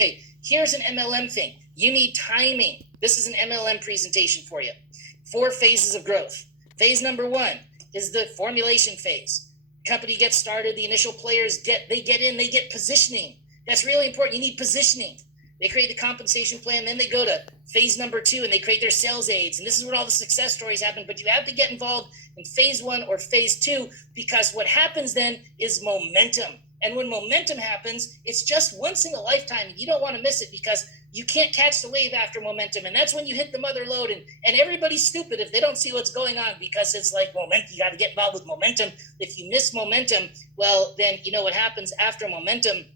Okay, here's an MLM thing. You need timing. This is an MLM presentation for you. 4 phases of growth. Phase number 1 is the formulation phase. Company gets started, the initial players get in, they get positioning. That's really important. You need positioning. They create the compensation plan, then they go to phase number 2 and they create their sales aids. And this is where all the success stories happen. But you have to get involved in phase 1 or phase 2, because what happens then is momentum. And when momentum happens, it's just once in a lifetime. You don't want to miss it, because you can't catch the wave after momentum. And that's when you hit the mother lode. And everybody's stupid if they don't see what's going on, because it's like momentum. You got to get involved with momentum. If you miss momentum, well, then you know what happens after momentum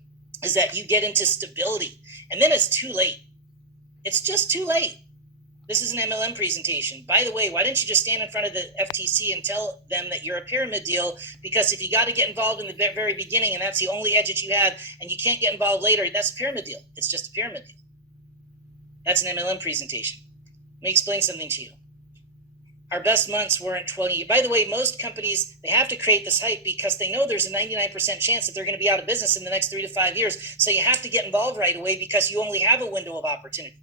is that you get into stability. And then it's too late. It's just too late. This is an MLM presentation. By the way, why didn't you just stand in front of the FTC and tell them that you're a pyramid deal? Because if you got to get involved in the very beginning and that's the only edge that you have, and you can't get involved later, that's a pyramid deal. It's just a pyramid deal. That's an MLM presentation. Let me explain something to you. Our best months weren't 20. By the way, most companies, they have to create this hype because they know there's a 99% chance that they're going to be out of business in the next 3 to 5 years. So you have to get involved right away because you only have a window of opportunity.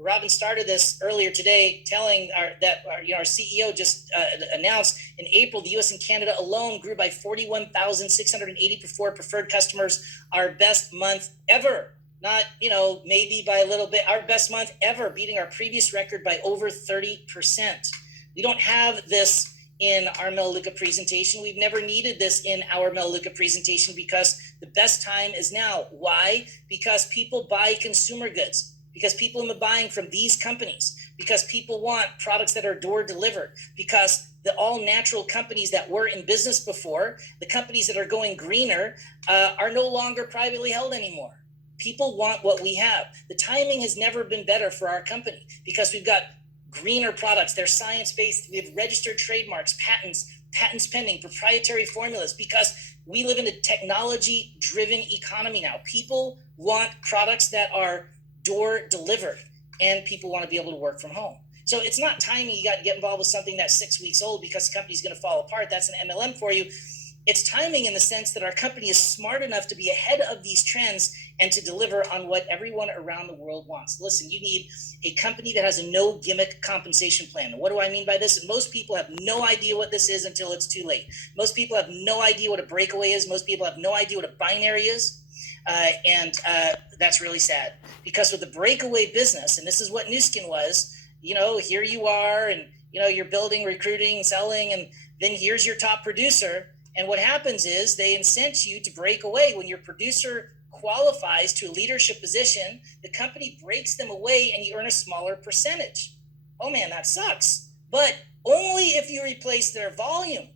Robin started this earlier today, telling our CEO just announced in April, the U.S. and Canada alone grew by 41,684 preferred customers. Our best month ever. Not, maybe by a little bit. Our best month ever, beating our previous record by over 30%. We don't have this in our Melaleuca presentation. We've never needed this in our Melaleuca presentation because the best time is now. Why? Because people buy consumer goods. Because people are buying from these companies, because people want products that are door delivered, because the all natural companies that were in business before, the companies that are going greener, are no longer privately held anymore. People want what we have. The timing has never been better for our company because we've got greener products. They're science-based. We have registered trademarks, patents pending, proprietary formulas, because we live in a technology-driven economy now. People want products that are door delivered, and people want to be able to work from home. So it's not timing. You got to get involved with something that's 6 weeks old because the company's going to fall apart. That's an MLM for you. It's timing in the sense that our company is smart enough to be ahead of these trends and to deliver on what everyone around the world wants. Listen, you need a company that has a no gimmick compensation plan. What do I mean by this? Most people have no idea what this is until it's too late. Most people have no idea what a breakaway is. Most people have no idea what a binary is. And that's really sad, because with the breakaway business, and this is what Nu Skin was, here you are, and you're building, recruiting, selling, and then here's your top producer. And what happens is they incent you to break away. When your producer qualifies to a leadership position, the company breaks them away and you earn a smaller percentage. Oh man, that sucks. But only if you replace their volume.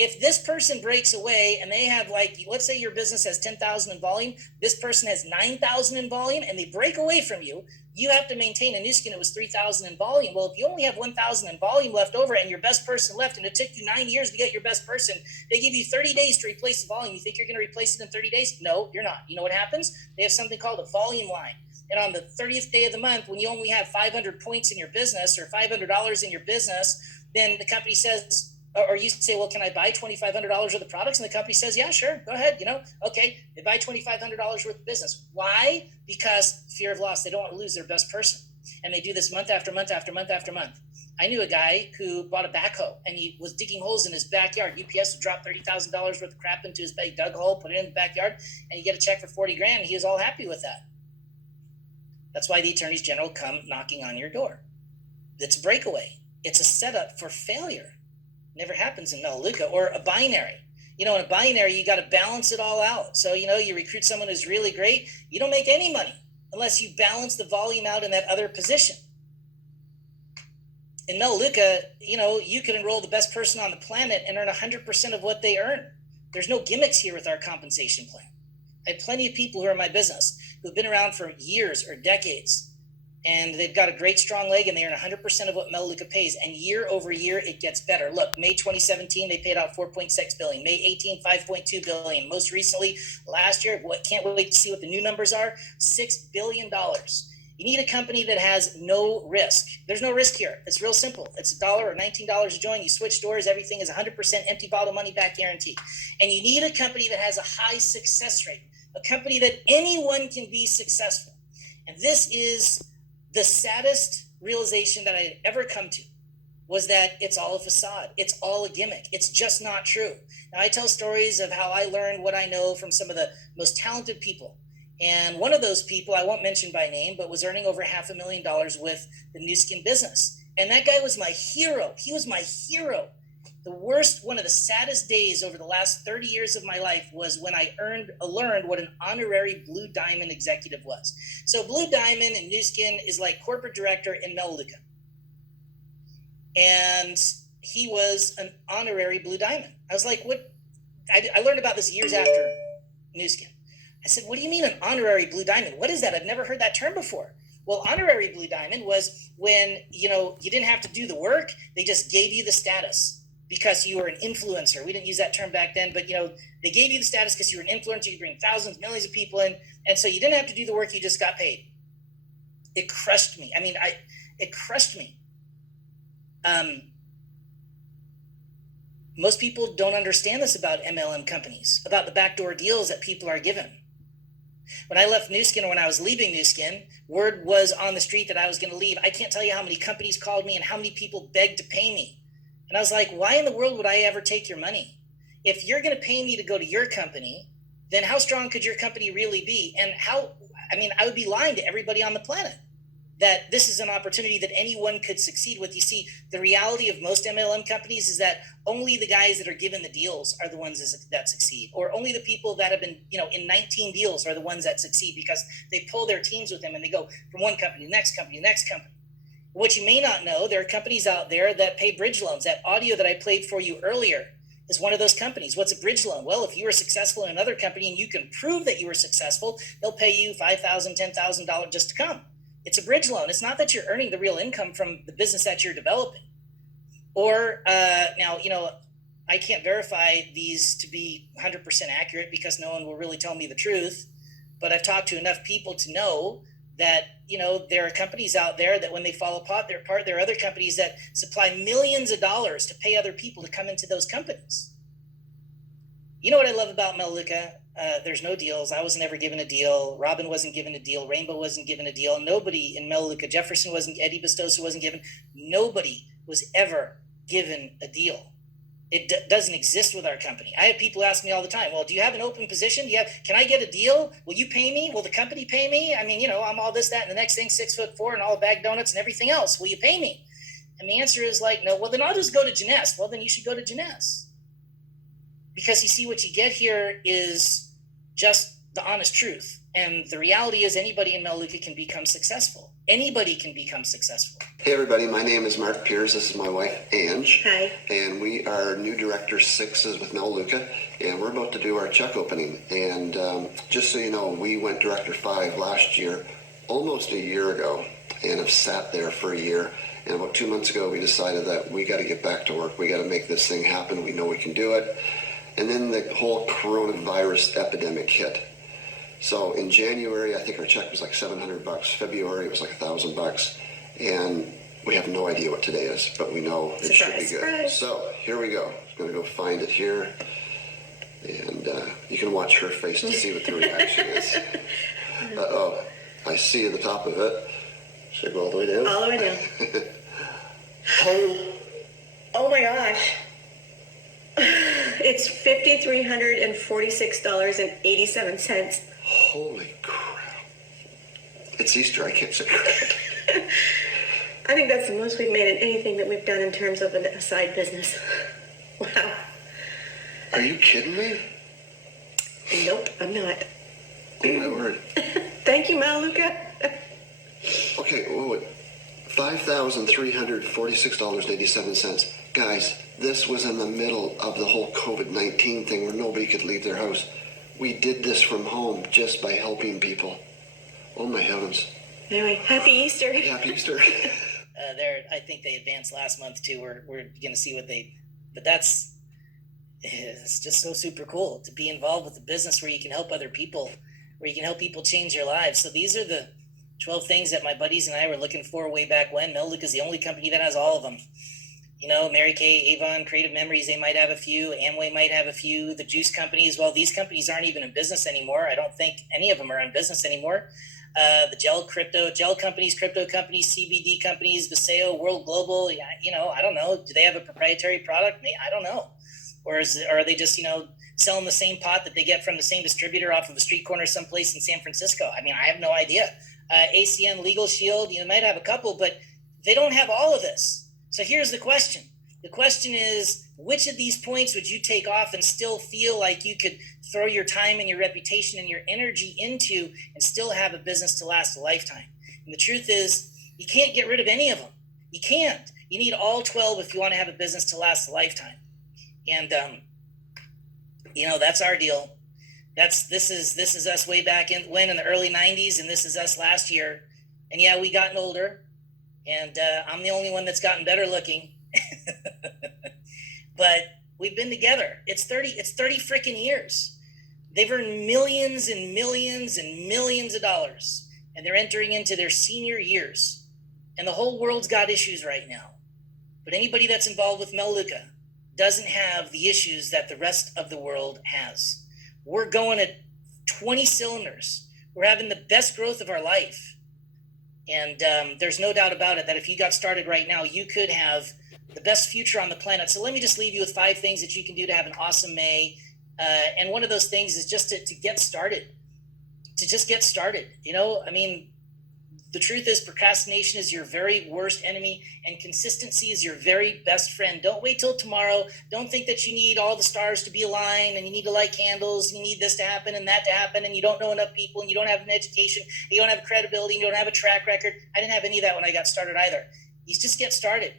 If this person breaks away and they have, let's say your business has 10,000 in volume, this person has 9,000 in volume, and they break away from you, you have to maintain. A Nu Skin, it was 3,000 in volume. Well, if you only have 1,000 in volume left over and your best person left, and it took you 9 years to get your best person, they give you 30 days to replace the volume. You think you're going to replace it in 30 days? No, you're not. You know what happens? They have something called a volume line. And on the 30th day of the month, when you only have 500 points in your business or $500 in your business, then the company says, or you say, well, can I buy $2,500 worth of products? And the company says, yeah, sure, go ahead. Okay, they buy $2,500 worth of business. Why? Because fear of loss. They don't want to lose their best person. And they do this month after month after month after month. I knew a guy who bought a backhoe and he was digging holes in his backyard. UPS would drop $30,000 worth of crap into his bag, dug a hole, put it in the backyard, and you get a check for 40 grand. And he was all happy with that. That's why the attorneys general come knocking on your door. It's a breakaway. It's a setup for failure. Never happens in Melaleuca. Or a binary. In a binary, you got to balance it all out. So, you recruit someone who's really great, you don't make any money unless you balance the volume out in that other position. In Melaleuca, you can enroll the best person on the planet and earn 100% of what they earn. There's no gimmicks here with our compensation plan. I have plenty of people who are in my business who've been around for years or decades, and they've got a great strong leg, and they earn 100% of what Melaleuca pays. And year over year, it gets better. Look, May 2017, they paid out $4.6 billion. May 18, $5.2 billion. Most recently, last year, can't wait to see what the new numbers are, $6 billion. You need a company that has no risk. There's no risk here. It's real simple. It's $1 or $19 a join. You switch stores. Everything is 100% empty bottle money back guarantee. And you need a company that has a high success rate, a company that anyone can be successful. And this is the saddest realization that I had ever come to, was that it's all a facade. It's all a gimmick. It's just not true. Now, I tell stories of how I learned what I know from some of the most talented people. And one of those people, I won't mention by name, but was earning over $500,000 with the Nu Skin business. And that guy was my hero. He was my hero. The worst, one of the saddest days over the last 30 years of my life was when I learned what an honorary Blue Diamond executive was. So Blue Diamond and Nu Skin is like corporate director in Melaleuca. And he was an honorary Blue Diamond. I was like, what? I learned about this years after Nu Skin. I said, what do you mean an honorary Blue Diamond? What is that? I've never heard that term before. Well, honorary Blue Diamond was when, you didn't have to do the work. They just gave you the status because you were an influencer. We didn't use that term back then, but, they gave you the status because you were an influencer. You bring thousands, millions of people in. And so you didn't have to do the work. You just got paid. It crushed me. It crushed me. Most people don't understand this about MLM companies, about the backdoor deals that people are given. When I left Nu Skin, or when I was leaving Nu Skin, word was on the street that I was going to leave. I can't tell you how many companies called me and how many people begged to pay me. And I was like, why in the world would I ever take your money? If you're going to pay me to go to your company, then how strong could your company really be? And I would be lying to everybody on the planet that this is an opportunity that anyone could succeed with. You see, the reality of most MLM companies is that only the guys that are given the deals are the ones that succeed, or only the people that have been, in 19 deals are the ones that succeed because they pull their teams with them and they go from one company to the next company, next company. What you may not know, there are companies out there that pay bridge loans. That audio that I played for you earlier is one of those companies. What's a bridge loan? Well, if you were successful in another company and you can prove that you were successful, they'll pay you $5,000, $10,000 just to come. It's a bridge loan. It's not that you're earning the real income from the business that you're developing. Or now, I can't verify these to be 100% accurate because no one will really tell me the truth. But I've talked to enough people to know that, there are companies out there that when they fall apart, there are other companies that supply millions of dollars to pay other people to come into those companies. You know what I love about Melaleuca? There's no deals. I was never given a deal. Robin wasn't given a deal. Rainbow wasn't given a deal. Nobody in Melaleuca, Jefferson wasn't, Eddie Bestosa wasn't given. Nobody was ever given a deal. It doesn't exist with our company. I have people ask me all the time, well, do you have an open position? Can I get a deal? Will you pay me? Will the company pay me? I'm all this, that, and the next thing, 6'4" and all the bag donuts and everything else. Will you pay me? And the answer is no. Well, then I'll just go to Jeunesse. Well, then you should go to Jeunesse. Because you see, what you get here is just the honest truth. And the reality is anybody in Melaleuca can become successful. Anybody can become successful. Hey everybody, my name is Mark Piers. This is my wife, Ange. Hi. And we are new Director 6s with Melaleuca. And we're about to do our check opening. And just so you know, we went Director 5 last year, almost a year ago, and have sat there for a year. And about 2 months ago, we decided that we got to get back to work. We got to make this thing happen. We know we can do it. And then the whole coronavirus epidemic hit. So in January, I think our check was like $700. February, it was like $1,000. And we have no idea what today is, but we know it should be good. Surprise. So here we go. I'm going to go find it here. And you can watch her face to see what the reaction is. Uh-oh. I see at the top of it. Should I go all the way down? All the way down. Oh my gosh. It's $5,346.87. Holy crap. It's Easter. I can't say crap. I think that's the most we've made in anything that we've done in terms of a side business. Wow. Are you kidding me? Nope, I'm not. Oh my word. Thank you, Melaleuca. Okay, wait. $5,346.87. Guys, this was in the middle of the whole COVID-19 thing where nobody could leave their house. We did this from home just by helping people. Oh my heavens. Anyway, happy Easter. Happy Easter. I think they advanced last month too. We're going to see but it's just so super cool to be involved with a business where you can help other people, where you can help people change their lives. So these are the 12 things that my buddies and I were looking for way back when. Melaleuca is the only company that has all of them. Mary Kay, Avon, Creative Memories, they might have a few. Amway might have a few. The juice companies, well, these companies aren't even in business anymore. I don't think any of them are in business anymore. the gel companies, crypto companies, CBD companies, Viseo, World Global. You know, I don't know. Do they have a proprietary product? I don't know. Or are they just, you know, selling the same pot that they get from the same distributor off of a street corner someplace in San Francisco? I mean, I have no idea. ACN, Legal Shield, you might have a couple, but they don't have all of this. So here's the question. The question is, which of these points would you take off and still feel like you could throw your time and your reputation and your energy into and still have a business to last a lifetime? And the truth is, you can't get rid of any of them. You can't. You need all 12 if you want to have a business to last a lifetime. And, you know, that's our deal. This is us way back in the early 90s, and this is us last year. And yeah, we gotten older, and I'm the only one that's gotten better looking. But we've been together. It's 30 freaking years. They've earned millions and millions and millions of dollars, and they're entering into their senior years. And the whole world's got issues right now. But anybody that's involved with Melaleuca doesn't have the issues that the rest of the world has. We're going at 20 cylinders. We're having the best growth of our life. And there's no doubt about it that if you got started right now, you could have the best future on the planet. So let me just leave you with 5 things that you can do to have an awesome May. And one of those things is just to get started, to just get started. You know, I mean, the truth is procrastination is your very worst enemy, and consistency is your very best friend. Don't wait till tomorrow. Don't think that you need all the stars to be aligned and you need to light candles and you need this to happen and that to happen and you don't know enough people and you don't have an education, and you don't have credibility, and you don't have a track record. I didn't have any of that when I got started either. You just get started.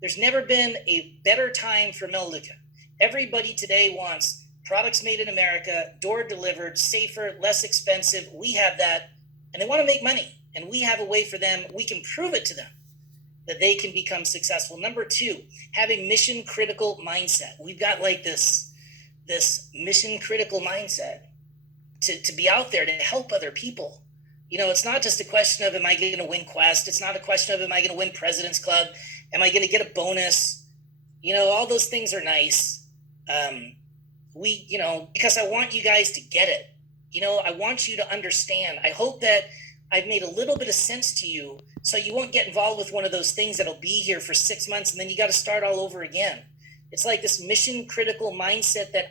There's never been a better time for Melaleuca. Everybody today wants products made in America, door delivered, safer, less expensive. We have that, and they want to make money. And we have a way for them. We can prove it to them that they can become successful. Number 2, have a mission critical mindset. We've got like this mission critical mindset to be out there to help other people. You know, it's not just a question of, am I going to win Quest? It's not a question of, am I going to win President's Club? Am I going to get a bonus? You know, all those things are nice. You know, because I want you guys to get it. You know, I want you to understand. I hope that I've made a little bit of sense to you so you won't get involved with one of those things that'll be here for 6 months and then you got to start all over again. It's like this mission critical mindset that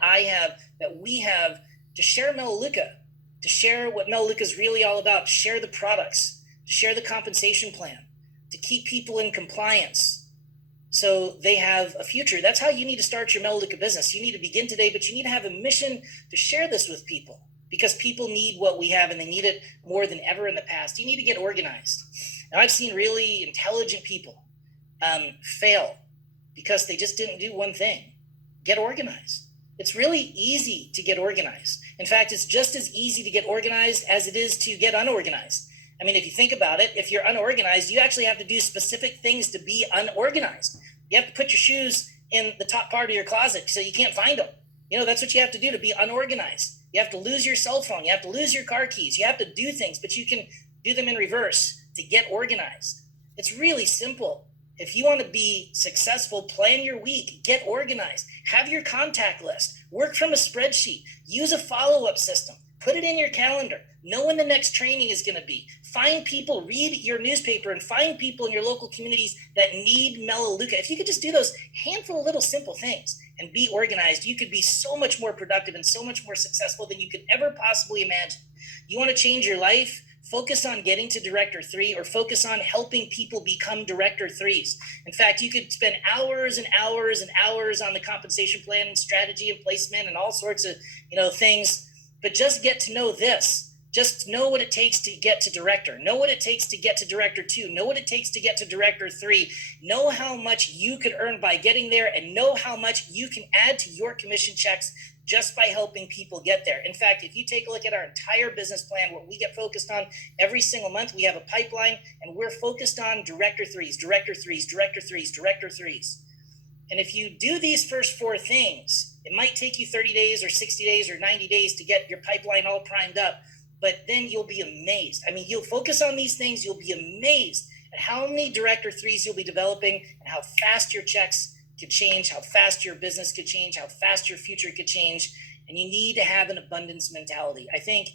we have to share Melaleuca, to share what Melaleuca is really all about, to share the products, to share the compensation plan, to keep people in compliance so they have a future. That's how you need to start your Melaleuca business. You need to begin today, but you need to have a mission to share this with people, because people need what we have and they need it more than ever in the past. You need to get organized. Now, I've seen really intelligent people fail because they just didn't do one thing: get organized. It's really easy to get organized. In fact, it's just as easy to get organized as it is to get unorganized. I mean, if you think about it, if you're unorganized, you actually have to do specific things to be unorganized. You have to put your shoes in the top part of your closet so you can't find them. You know, that's what you have to do to be unorganized. You have to lose your cell phone. You have to lose your car keys. You have to do things, but you can do them in reverse to get organized. It's really simple. If you want to be successful, plan your week, get organized, have your contact list, work from a spreadsheet, use a follow-up system, put it in your calendar, know when the next training is going to be, find people, read your newspaper, and find people in your local communities that need Melaleuca. If you could just do those handful of little simple things and be organized, you could be so much more productive and so much more successful than you could ever possibly imagine. You want to change your life? Focus on getting to Director 3, or focus on helping people become Director 3s. In fact, you could spend hours and hours and hours on the compensation plan and strategy and placement and all sorts of, things, but just get to know this. Just know what it takes to get to Director. Know what it takes to get to Director 2. Know what it takes to get to Director 3. Know how much you could earn by getting there, and know how much you can add to your commission checks just by helping people get there. In fact, if you take a look at our entire business plan, what we get focused on every single month, we have a pipeline, and we're focused on Director 3s, Director 3s, Director 3s, Director 3s. And if you do these first 4 things, it might take you 30 days or 60 days or 90 days to get your pipeline all primed up, but then you'll be amazed. I mean, you'll focus on these things, you'll be amazed at how many Director 3s you'll be developing and how fast your checks could change, how fast your business could change, how fast your future could change. And you need to have an abundance mentality. I think